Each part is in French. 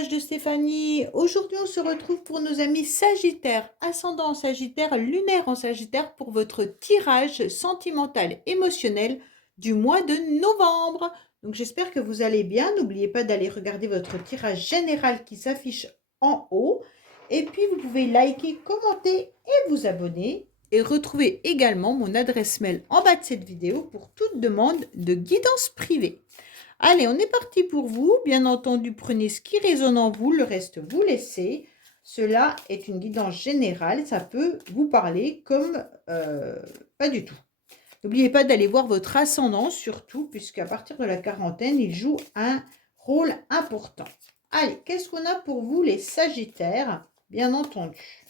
message de Stéphanie. Aujourd'hui, on se retrouve pour nos amis Sagittaires, ascendant en Sagittaire, lunaire en Sagittaire pour votre tirage sentimental émotionnel du mois de novembre. Donc, j'espère que vous allez bien. N'oubliez pas d'aller regarder votre tirage général qui s'affiche en haut. Et puis, vous pouvez liker, commenter et vous abonner. Et retrouvez également mon adresse mail en bas de cette vidéo pour toute demande de guidance privée. Allez, on est parti pour vous. Bien entendu, prenez ce qui résonne en vous, le reste vous laissez. Cela est une guidance générale, ça peut vous parler comme pas du tout. N'oubliez pas d'aller voir votre ascendant surtout, puisqu'à partir de la quarantaine, il joue un rôle important. Allez, qu'est-ce qu'on a pour vous les Sagittaires, bien entendu?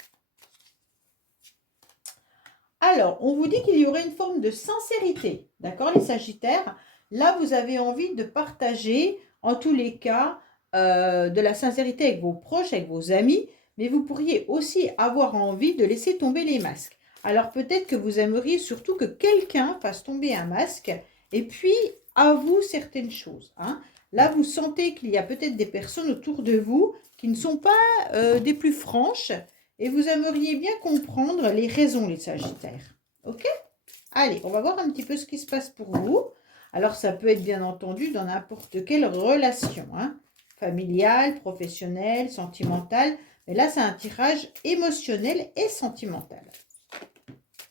Alors, on vous dit qu'il y aurait une forme de sincérité, d'accord les Sagittaires? Là, vous avez envie de partager, en tous les cas, de la sincérité avec vos proches, avec vos amis, mais vous pourriez aussi avoir envie de laisser tomber les masques. Alors, peut-être que vous aimeriez surtout que quelqu'un fasse tomber un masque et puis avoue certaines choses. Hein. Là, vous sentez qu'il y a peut-être des personnes autour de vous qui ne sont pas des plus franches et vous aimeriez bien comprendre les raisons, les Sagittaires. Ok? Allez, on va voir un petit peu ce qui se passe pour vous. Alors, ça peut être bien entendu dans n'importe quelle relation, hein, familiale, professionnelle, sentimentale. Mais là, c'est un tirage émotionnel et sentimental.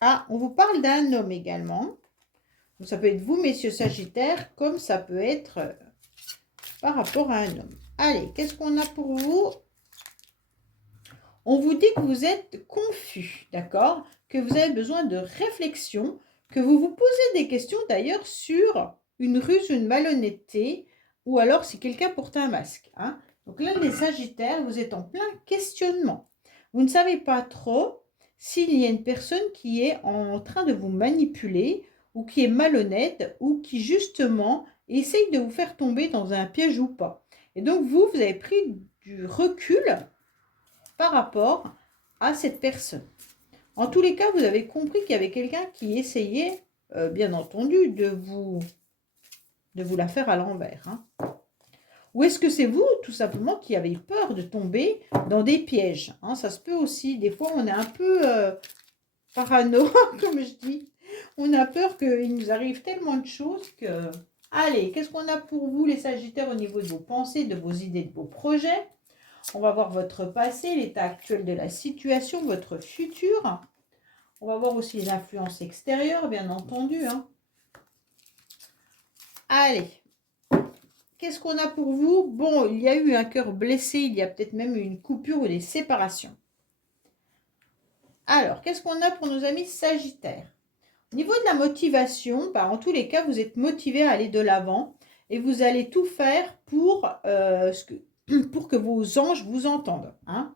Ah, on vous parle d'un homme également. Donc, ça peut être vous, messieurs Sagittaires, comme ça peut être par rapport à un homme. Allez, qu'est-ce qu'on a pour vous? On vous dit que vous êtes confus, d'accord? Que vous avez besoin de réflexion, que vous vous posez des questions d'ailleurs sur une ruse, une malhonnêteté, ou alors si quelqu'un porte un masque. Hein. Donc là, les Sagittaires, vous êtes en plein questionnement. Vous ne savez pas trop s'il y a une personne qui est en train de vous manipuler, ou qui est malhonnête, ou qui justement essaye de vous faire tomber dans un piège ou pas. Et donc vous avez pris du recul par rapport à cette personne. En tous les cas, vous avez compris qu'il y avait quelqu'un qui essayait, bien entendu, de vous la faire à l'envers. Hein. Ou est-ce que c'est vous, tout simplement, qui avez peur de tomber dans des pièges? Hein. Ça se peut aussi. Des fois, on est un peu parano, comme je dis. On a peur qu'il nous arrive tellement de choses que... Allez, qu'est-ce qu'on a pour vous, les Sagittaires, au niveau de vos pensées, de vos idées, de vos projets? On va voir votre passé, l'état actuel de la situation, votre futur. On va voir aussi les influences extérieures, bien entendu. Hein. Allez, qu'est-ce qu'on a pour vous? Bon, il y a eu un cœur blessé, il y a peut-être même eu une coupure ou des séparations. Alors, qu'est-ce qu'on a pour nos amis Sagittaires? Au niveau de la motivation, en tous les cas, vous êtes motivé à aller de l'avant et vous allez tout faire pour que vos anges vous entendent. Hein.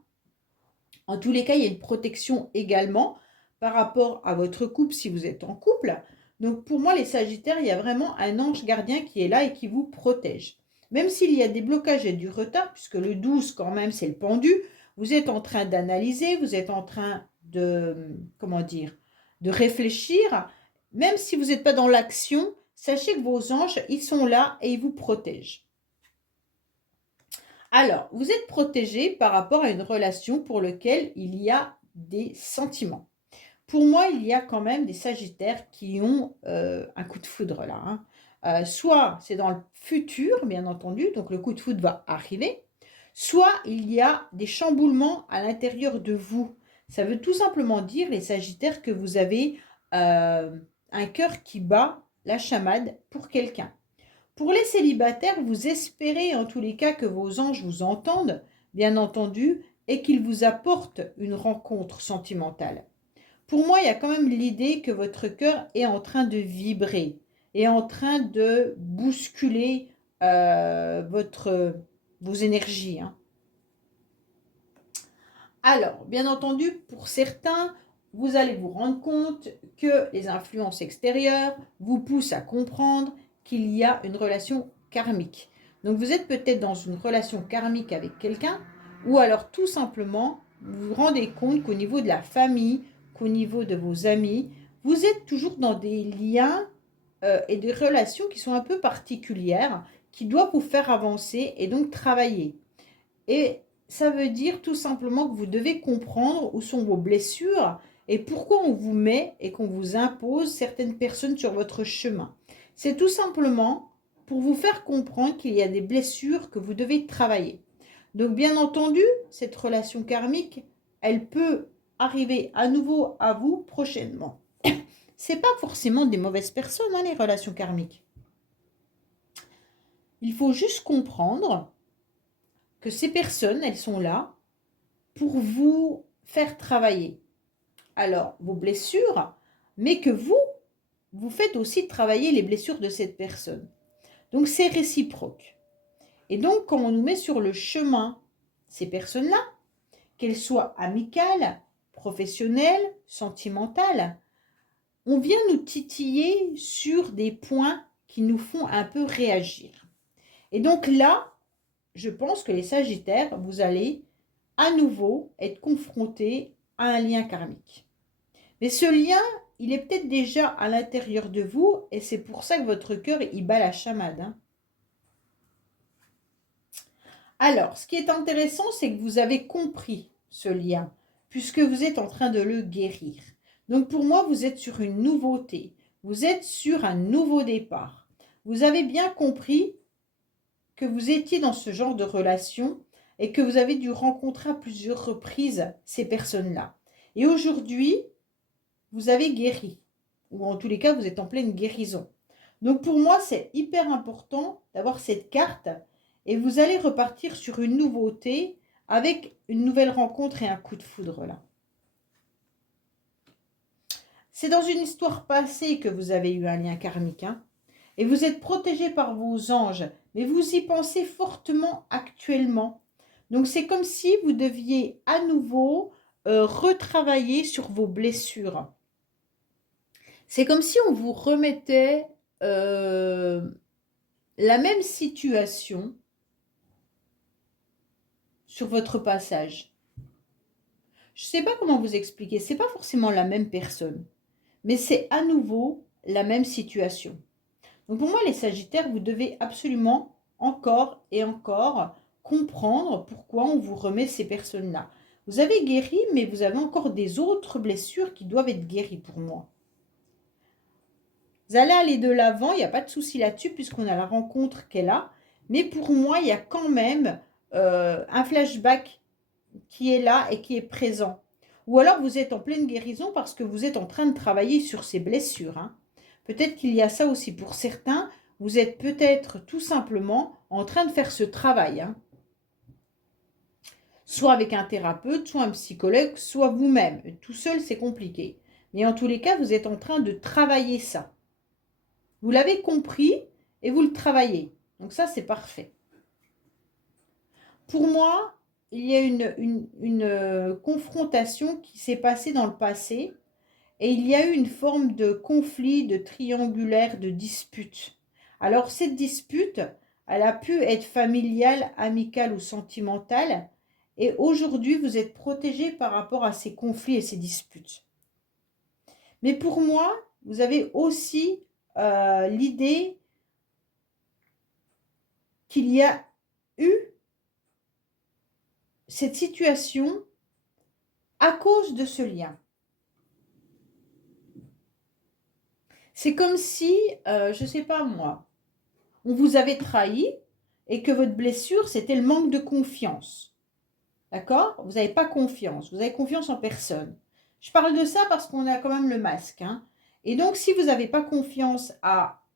En tous les cas, il y a une protection également par rapport à votre couple si vous êtes en couple. Donc pour moi, les Sagittaires, il y a vraiment un ange gardien qui est là et qui vous protège. Même s'il y a des blocages et du retard, puisque le 12 quand même, c'est le pendu, vous êtes en train d'analyser, vous êtes en train de, de réfléchir. Même si vous n'êtes pas dans l'action, sachez que vos anges, ils sont là et ils vous protègent. Alors, vous êtes protégé par rapport à une relation pour laquelle il y a des sentiments. Pour moi, il y a quand même des Sagittaires qui ont un coup de foudre là. Hein. Soit c'est dans le futur, bien entendu, donc le coup de foudre va arriver. Soit il y a des chamboulements à l'intérieur de vous. Ça veut tout simplement dire, les Sagittaires, que vous avez un cœur qui bat la chamade pour quelqu'un. Pour les célibataires, vous espérez en tous les cas que vos anges vous entendent, bien entendu, et qu'ils vous apportent une rencontre sentimentale. Pour moi, il y a quand même l'idée que votre cœur est en train de vibrer, est en train de bousculer vos énergies. Hein. Alors, bien entendu, pour certains, vous allez vous rendre compte que les influences extérieures vous poussent à comprendre qu'il y a une relation karmique. Donc, vous êtes peut-être dans une relation karmique avec quelqu'un, ou alors tout simplement, vous vous rendez compte qu'au niveau de la famille, qu'au niveau de vos amis, vous êtes toujours dans des liens et des relations qui sont un peu particulières, qui doivent vous faire avancer et donc travailler. Et ça veut dire tout simplement que vous devez comprendre où sont vos blessures et pourquoi on vous met et qu'on vous impose certaines personnes sur votre chemin. C'est tout simplement pour vous faire comprendre qu'il y a des blessures que vous devez travailler. Donc bien entendu, cette relation karmique, elle peut arriver à nouveau à vous prochainement. C'est pas forcément des mauvaises personnes, hein, les relations karmiques. Il faut juste comprendre que ces personnes, elles sont là pour vous faire travailler. Alors, vos blessures, mais que vous faites aussi travailler les blessures de cette personne. Donc, c'est réciproque. Et donc, quand on nous met sur le chemin ces personnes-là, qu'elles soient amicales, professionnelles, sentimentales, on vient nous titiller sur des points qui nous font un peu réagir. Et donc là, je pense que les Sagittaires, vous allez à nouveau être confrontés à un lien karmique. Mais ce lien, il est peut-être déjà à l'intérieur de vous et c'est pour ça que votre cœur, il bat la chamade. Hein. Alors, ce qui est intéressant, c'est que vous avez compris ce lien puisque vous êtes en train de le guérir. Donc pour moi, vous êtes sur une nouveauté. Vous êtes sur un nouveau départ. Vous avez bien compris que vous étiez dans ce genre de relation et que vous avez dû rencontrer à plusieurs reprises ces personnes-là. Et aujourd'hui, vous avez guéri, ou en tous les cas, vous êtes en pleine guérison. Donc pour moi, c'est hyper important d'avoir cette carte et vous allez repartir sur une nouveauté avec une nouvelle rencontre et un coup de foudre là. C'est dans une histoire passée que vous avez eu un lien karmique, hein, et vous êtes protégé par vos anges, mais vous y pensez fortement actuellement. Donc c'est comme si vous deviez à nouveau retravailler sur vos blessures. C'est comme si on vous remettait la même situation sur votre passage. Je ne sais pas comment vous expliquer, ce n'est pas forcément la même personne, mais c'est à nouveau la même situation. Donc pour moi, les Sagittaires, vous devez absolument encore et encore comprendre pourquoi on vous remet ces personnes-là. Vous avez guéri, mais vous avez encore des autres blessures qui doivent être guéries pour moi. Vous allez aller de l'avant, il n'y a pas de souci là-dessus puisqu'on a la rencontre qu'elle a. Mais pour moi, il y a quand même un flashback qui est là et qui est présent. Ou alors vous êtes en pleine guérison parce que vous êtes en train de travailler sur ces blessures. Hein. Peut-être qu'il y a ça aussi pour certains. Vous êtes peut-être tout simplement en train de faire ce travail. Hein. Soit avec un thérapeute, soit un psychologue, soit vous-même. Tout seul, c'est compliqué. Mais en tous les cas, vous êtes en train de travailler ça. Vous l'avez compris et vous le travaillez. Donc ça, c'est parfait. Pour moi, il y a une confrontation qui s'est passée dans le passé et il y a eu une forme de conflit, de triangulaire, de dispute. Alors cette dispute, elle a pu être familiale, amicale ou sentimentale et aujourd'hui, vous êtes protégé par rapport à ces conflits et ces disputes. Mais pour moi, vous avez aussi l'idée qu'il y a eu cette situation à cause de ce lien. C'est comme si, je ne sais pas moi, on vous avait trahi et que votre blessure, c'était le manque de confiance. D'accord? Vous n'avez pas confiance, vous avez confiance en personne. Je parle de ça parce qu'on a quand même le masque. Hein. Et donc, si vous n'avez pas confiance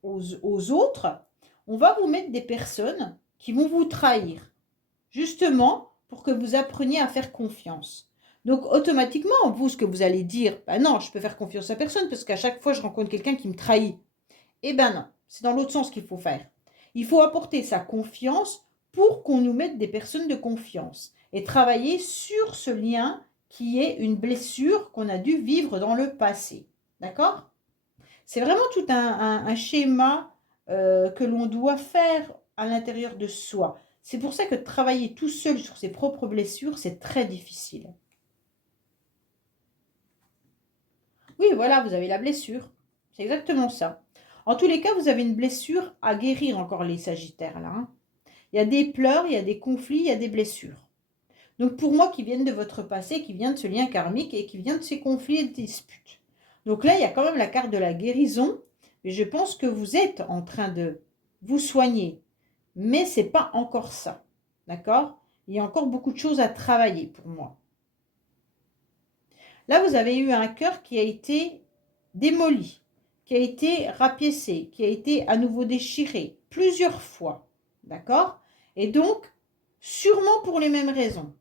aux autres, on va vous mettre des personnes qui vont vous trahir. Justement, pour que vous appreniez à faire confiance. Donc, automatiquement, vous, ce que vous allez dire, ben non, je peux faire confiance à personne parce qu'à chaque fois, je rencontre quelqu'un qui me trahit. Eh ben non, c'est dans l'autre sens qu'il faut faire. Il faut apporter sa confiance pour qu'on nous mette des personnes de confiance et travailler sur ce lien qui est une blessure qu'on a dû vivre dans le passé. D'accord? C'est vraiment tout un schéma que l'on doit faire à l'intérieur de soi. C'est pour ça que travailler tout seul sur ses propres blessures, c'est très difficile. Oui, voilà, vous avez la blessure. C'est exactement ça. En tous les cas, vous avez une blessure à guérir encore, les Sagittaires, là. Hein. Il y a des pleurs, il y a des conflits, il y a des blessures. Donc pour moi, qui viennent de votre passé, qui viennent de ce lien karmique et qui viennent de ces conflits et disputes. Donc là, il y a quand même la carte de la guérison. Mais je pense que vous êtes en train de vous soigner. Mais ce n'est pas encore ça. D'accord? Il y a encore beaucoup de choses à travailler pour moi. Là, vous avez eu un cœur qui a été démoli, qui a été rapiécé, qui a été à nouveau déchiré plusieurs fois. D'accord? Et donc, sûrement pour les mêmes raisons.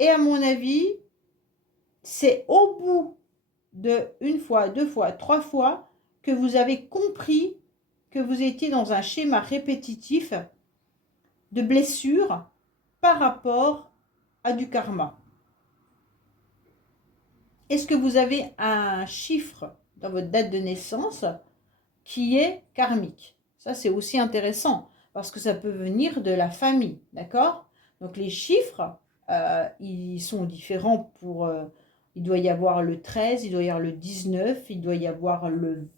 Et à mon avis, c'est au bout de une fois, deux fois, trois fois que vous avez compris que vous étiez dans un schéma répétitif de blessures par rapport à du karma. Est-ce que vous avez un chiffre dans votre date de naissance qui est karmique? Ça, c'est aussi intéressant parce que ça peut venir de la famille, d'accord? Donc, les chiffres, ils sont différents pour... il doit y avoir le 13, il doit y avoir le 19, il doit y avoir le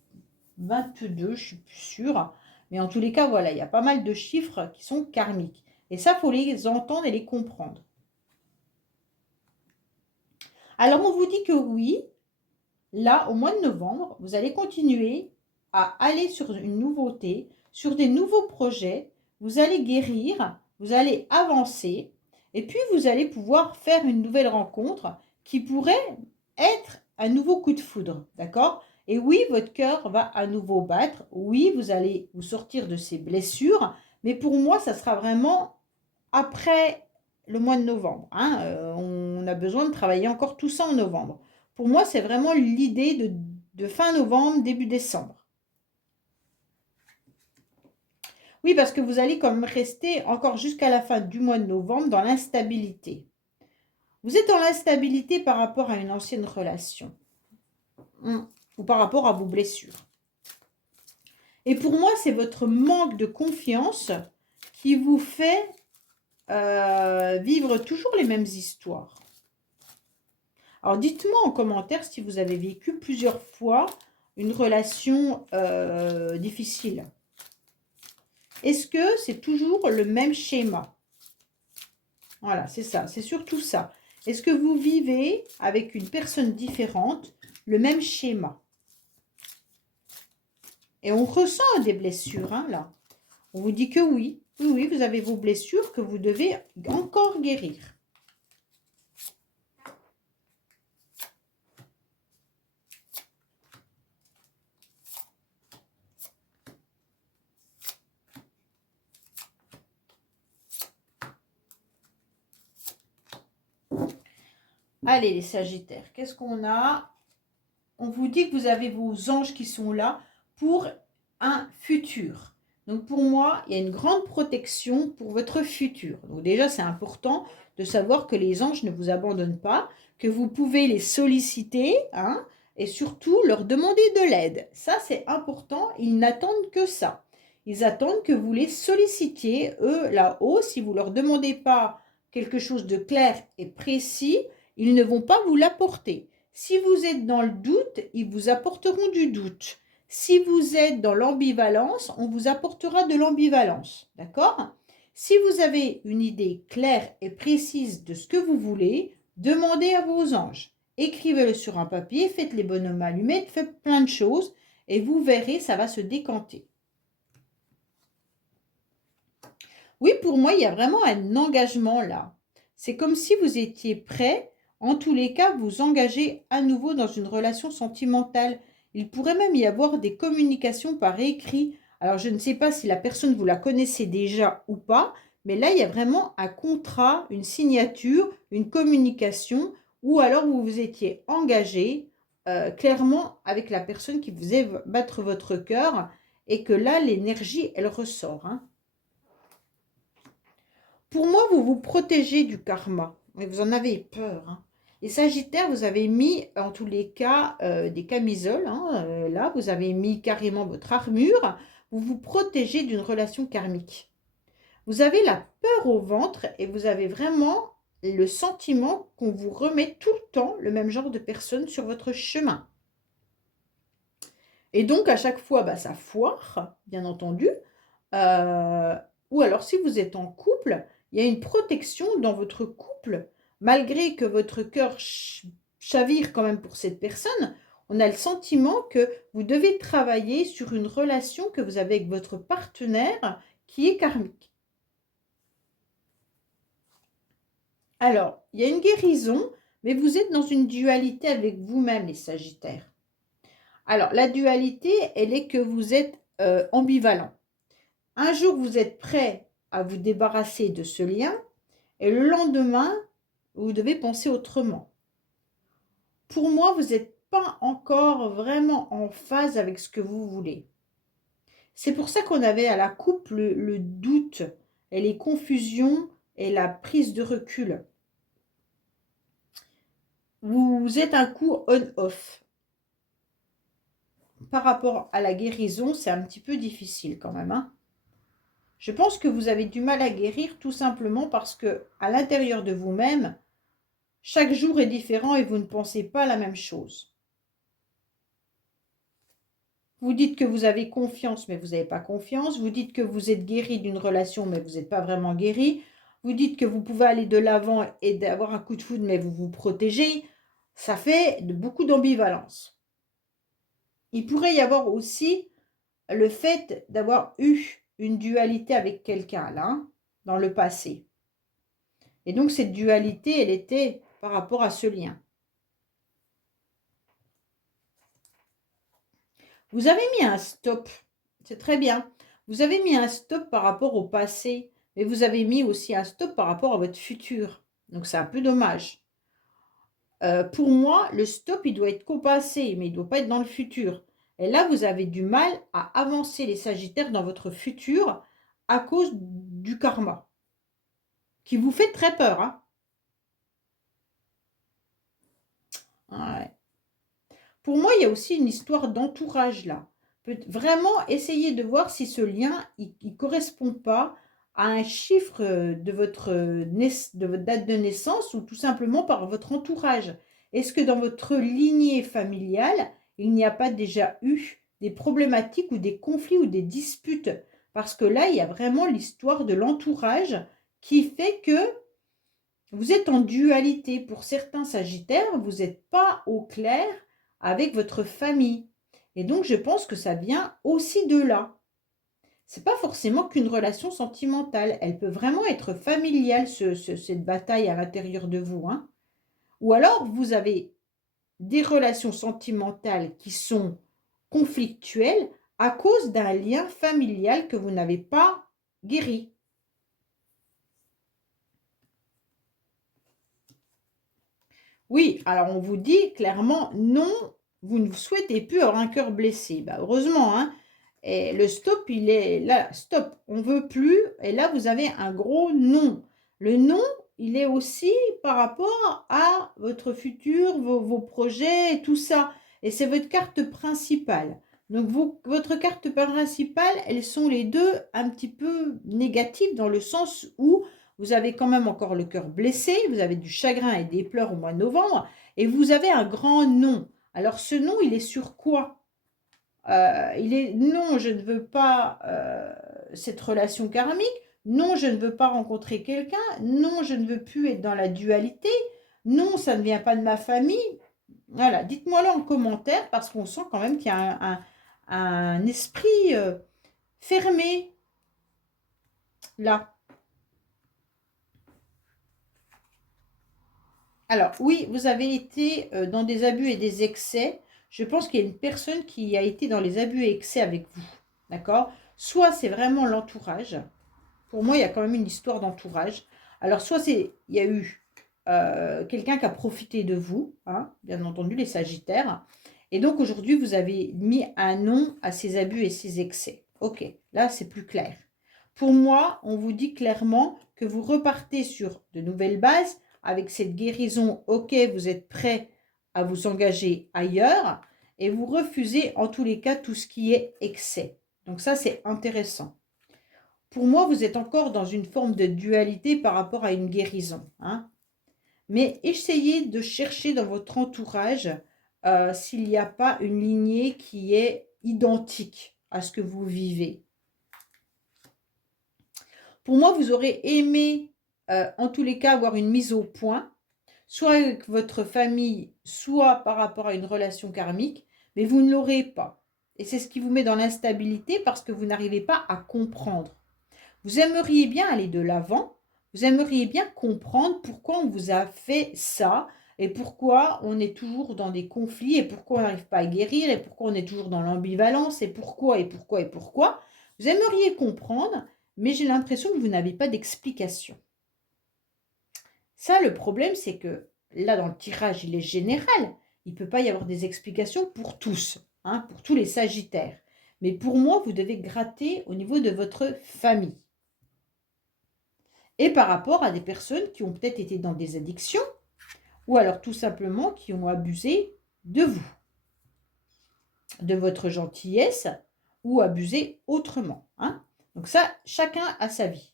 22, je ne suis plus sûre. Mais en tous les cas, voilà, il y a pas mal de chiffres qui sont karmiques. Et ça, il faut les entendre et les comprendre. Alors, on vous dit que oui, là, au mois de novembre, vous allez continuer à aller sur une nouveauté, sur des nouveaux projets. Vous allez guérir, vous allez avancer. Et puis, vous allez pouvoir faire une nouvelle rencontre qui pourrait être un nouveau coup de foudre. D'accord? Et oui, votre cœur va à nouveau battre. Oui, vous allez vous sortir de ces blessures. Mais pour moi, ça sera vraiment après le mois de novembre. Hein. On a besoin de travailler encore tout ça en novembre. Pour moi, c'est vraiment l'idée de fin novembre, début décembre. Oui, parce que vous allez quand même rester encore jusqu'à la fin du mois de novembre dans l'instabilité. Vous êtes dans l'instabilité par rapport à une ancienne relation. Ou par rapport à vos blessures. Et pour moi, c'est votre manque de confiance qui vous fait vivre toujours les mêmes histoires. Alors, dites-moi en commentaire si vous avez vécu plusieurs fois une relation difficile. Est-ce que c'est toujours le même schéma? Voilà, c'est ça, c'est surtout ça. Est-ce que vous vivez avec une personne différente le même schéma? Et on ressent des blessures, hein, là. On vous dit que oui, oui, vous avez vos blessures que vous devez encore guérir. Allez, les Sagittaires, qu'est-ce qu'on a? On vous dit que vous avez vos anges qui sont là pour un futur. Donc pour moi, il y a une grande protection pour votre futur. Donc déjà, c'est important de savoir que les anges ne vous abandonnent pas, que vous pouvez les solliciter, hein, et surtout leur demander de l'aide. Ça, c'est important. Ils n'attendent que ça. Ils attendent que vous les sollicitiez, eux, là-haut. Si vous ne leur demandez pas quelque chose de clair et précis, ils ne vont pas vous l'apporter. Si vous êtes dans le doute, ils vous apporteront du doute. Si vous êtes dans l'ambivalence, on vous apportera de l'ambivalence. D'accord? Si vous avez une idée claire et précise de ce que vous voulez, demandez à vos anges. Écrivez-le sur un papier, faites les bonhommes allumés, faites plein de choses et vous verrez, ça va se décanter. Oui, pour moi, il y a vraiment un engagement là. C'est comme si vous étiez prêt, en tous les cas, vous engager à nouveau dans une relation sentimentale. Il pourrait même y avoir des communications par écrit. Alors, je ne sais pas si la personne, vous la connaissez déjà ou pas, mais là, il y a vraiment un contrat, une signature, une communication, ou alors vous vous étiez engagé clairement avec la personne qui faisait battre votre cœur, et que là, l'énergie, elle ressort, hein. Pour moi, vous vous protégez du karma, mais vous en avez peur, hein. Les Sagittaires, vous avez mis, en tous les cas, des camisoles, hein, là, vous avez mis carrément votre armure, vous vous protégez d'une relation karmique. Vous avez la peur au ventre et vous avez vraiment le sentiment qu'on vous remet tout le temps le même genre de personne sur votre chemin. Et donc, à chaque fois, bah, ça foire, bien entendu. Ou alors, si vous êtes en couple, il il y a une protection dans votre couple, malgré que votre cœur chavire quand même pour cette personne. On a le sentiment que vous devez travailler sur une relation que vous avez avec votre partenaire qui est karmique. Alors, il y a une guérison, mais vous êtes dans une dualité avec vous-même, les Sagittaires. Alors, la dualité, elle est que vous êtes ambivalent. Un jour, vous êtes prêt à vous débarrasser de ce lien, et le lendemain, vous devez penser autrement. Pour moi, vous n'êtes pas encore vraiment en phase avec ce que vous voulez. C'est pour ça qu'on avait à la coupe le doute et les confusions et la prise de recul. Vous êtes un coup on-off. Par rapport à la guérison, c'est un petit peu difficile quand même, hein. Je pense que vous avez du mal à guérir tout simplement parce que à l'intérieur de vous-même, chaque jour est différent et vous ne pensez pas la même chose. Vous dites que vous avez confiance, mais vous n'avez pas confiance. Vous dites que vous êtes guéri d'une relation, mais vous n'êtes pas vraiment guéri. Vous dites que vous pouvez aller de l'avant et d'avoir un coup de foudre, mais vous vous protégez. Ça fait beaucoup d'ambivalence. Il pourrait y avoir aussi le fait d'avoir eu une dualité avec quelqu'un, là, hein, dans le passé. Et donc, cette dualité, elle était par rapport à ce lien. Vous avez mis un stop, c'est très bien. Vous avez mis un stop par rapport au passé, mais vous avez mis aussi un stop par rapport à votre futur. Donc, c'est un peu dommage. Pour moi, le stop, il doit être qu'au passé, mais il ne doit pas être dans le futur. Et là, vous avez du mal à avancer les Sagittaires dans votre futur à cause du karma, qui vous fait très peur, hein. Ouais. Pour moi, il y a aussi une histoire d'entourage là. Vraiment essayer de voir si ce lien, il ne correspond pas à un chiffre de votre date de naissance ou tout simplement par votre entourage. Est-ce que dans votre lignée familiale, il n'y a pas déjà eu des problématiques ou des conflits ou des disputes? Parce que là, il y a vraiment l'histoire de l'entourage qui fait que vous êtes en dualité. Pour certains Sagittaires, vous n'êtes pas au clair avec votre famille. Et donc, je pense que ça vient aussi de là. C'est pas forcément qu'une relation sentimentale. Elle peut vraiment être familiale, cette bataille à l'intérieur de vous, hein. Ou alors, vous avez des relations sentimentales qui sont conflictuelles à cause d'un lien familial que vous n'avez pas guéri. Oui, alors on vous dit clairement non, vous ne souhaitez plus avoir un cœur blessé. Bah, heureusement, hein. Et le stop, il est là, stop, on veut plus. Et là, vous avez un gros non. Le non, il est aussi par rapport à votre futur, vos projets et tout ça. Et c'est votre carte principale. Donc, votre carte principale, elles sont les deux un petit peu négatives dans le sens où vous avez quand même encore le cœur blessé, vous avez du chagrin et des pleurs au mois de novembre, et vous avez un grand non. Alors ce non, il est sur quoi? Il est non, je ne veux pas cette relation karmique, non, je ne veux pas rencontrer quelqu'un, non, je ne veux plus être dans la dualité, non, ça ne vient pas de ma famille. Voilà, dites-moi-le en commentaire parce qu'on sent quand même qu'il y a un esprit fermé là. Alors oui, vous avez été dans des abus et des excès. Je pense qu'il y a une personne qui a été dans les abus et excès avec vous. D'accord? Soit c'est vraiment l'entourage. Pour moi, il y a quand même une histoire d'entourage. Alors soit il y a eu quelqu'un qui a profité de vous, hein, bien entendu les Sagittaires. Et donc aujourd'hui, vous avez mis un nom à ces abus et ces excès. Ok, là c'est plus clair. Pour moi, on vous dit clairement que vous repartez sur de nouvelles bases avec cette guérison. Ok, vous êtes prêt à vous engager ailleurs et vous refusez en tous les cas tout ce qui est excès. Donc ça, c'est intéressant. Pour moi, vous êtes encore dans une forme de dualité par rapport à une guérison, hein. Mais essayez de chercher dans votre entourage s'il n'y a pas une lignée qui est identique à ce que vous vivez. Pour moi, vous aurez aimé en tous les cas, avoir une mise au point, soit avec votre famille, soit par rapport à une relation karmique, mais vous ne l'aurez pas. Et c'est ce qui vous met dans l'instabilité parce que vous n'arrivez pas à comprendre. Vous aimeriez bien aller de l'avant, vous aimeriez bien comprendre pourquoi on vous a fait ça et pourquoi on est toujours dans des conflits et pourquoi on n'arrive pas à guérir et pourquoi on est toujours dans l'ambivalence et pourquoi et pourquoi et pourquoi. Vous aimeriez comprendre, mais j'ai l'impression que vous n'avez pas d'explication. Ça, le problème, c'est que là, dans le tirage, il est général. Il ne peut pas y avoir des explications pour tous, hein, pour tous les sagittaires. Mais pour moi, vous devez gratter au niveau de votre famille. Et par rapport à des personnes qui ont peut-être été dans des addictions ou alors tout simplement qui ont abusé de vous, de votre gentillesse ou abusé autrement, hein. Donc ça, chacun a sa vie.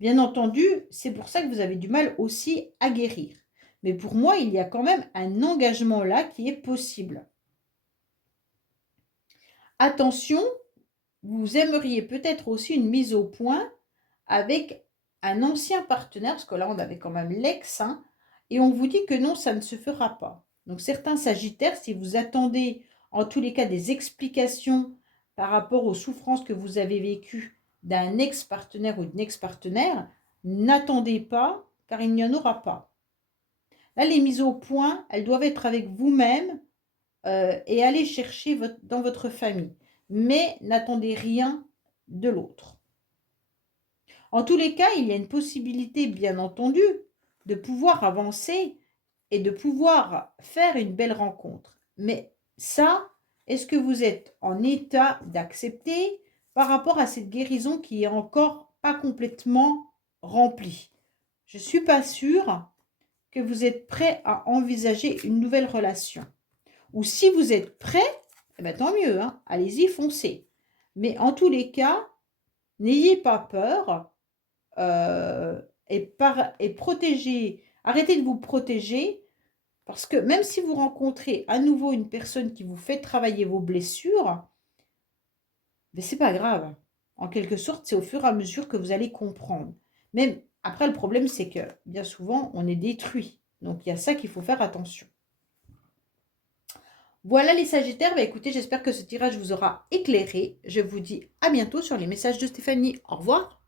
Bien entendu, c'est pour ça que vous avez du mal aussi à guérir. Mais pour moi, il y a quand même un engagement là qui est possible. Attention, vous aimeriez peut-être aussi une mise au point avec un ancien partenaire, parce que là, on avait quand même l'ex, hein, et on vous dit que non, ça ne se fera pas. Donc, certains sagittaires, si vous attendez en tous les cas des explications par rapport aux souffrances que vous avez vécues d'un ex-partenaire ou d'une ex-partenaire, n'attendez pas, car il n'y en aura pas. Là, les mises au point, elles doivent être avec vous-même et aller chercher dans votre famille. Mais n'attendez rien de l'autre. En tous les cas, il y a une possibilité, bien entendu, de pouvoir avancer et de pouvoir faire une belle rencontre. Mais ça, est-ce que vous êtes en état d'accepter par rapport à cette guérison qui est encore pas complètement remplie? Je ne suis pas sûre que vous êtes prêt à envisager une nouvelle relation. Ou si vous êtes prêt, eh bien, tant mieux, hein, allez-y, foncez. Mais en tous les cas, n'ayez pas peur et protégez, arrêtez de vous protéger parce que même si vous rencontrez à nouveau une personne qui vous fait travailler vos blessures, mais c'est pas grave. En quelque sorte, c'est au fur et à mesure que vous allez comprendre. Même après, le problème, c'est que bien souvent, on est détruit. Donc, il y a ça qu'il faut faire attention. Voilà les Sagittaires, bah écoutez, j'espère que ce tirage vous aura éclairé. Je vous dis à bientôt sur les messages de Stéphanie. Au revoir.